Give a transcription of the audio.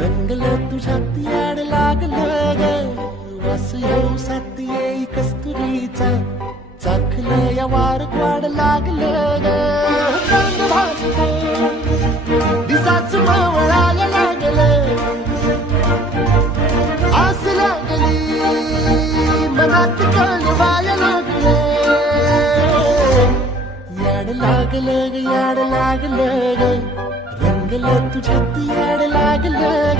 रंगलं तुझ्यात याड लागलं ग वास येऊ साथ येई कस्तुरीचा चाखलं या वार वाढ लागलं ग चांग भाजलं दिसाच मवळायला लागलं आस लागली मनात कळवायला लागलं याड लागलं ग याड लागलं ग रंगलं तुझ्यात याड लागलं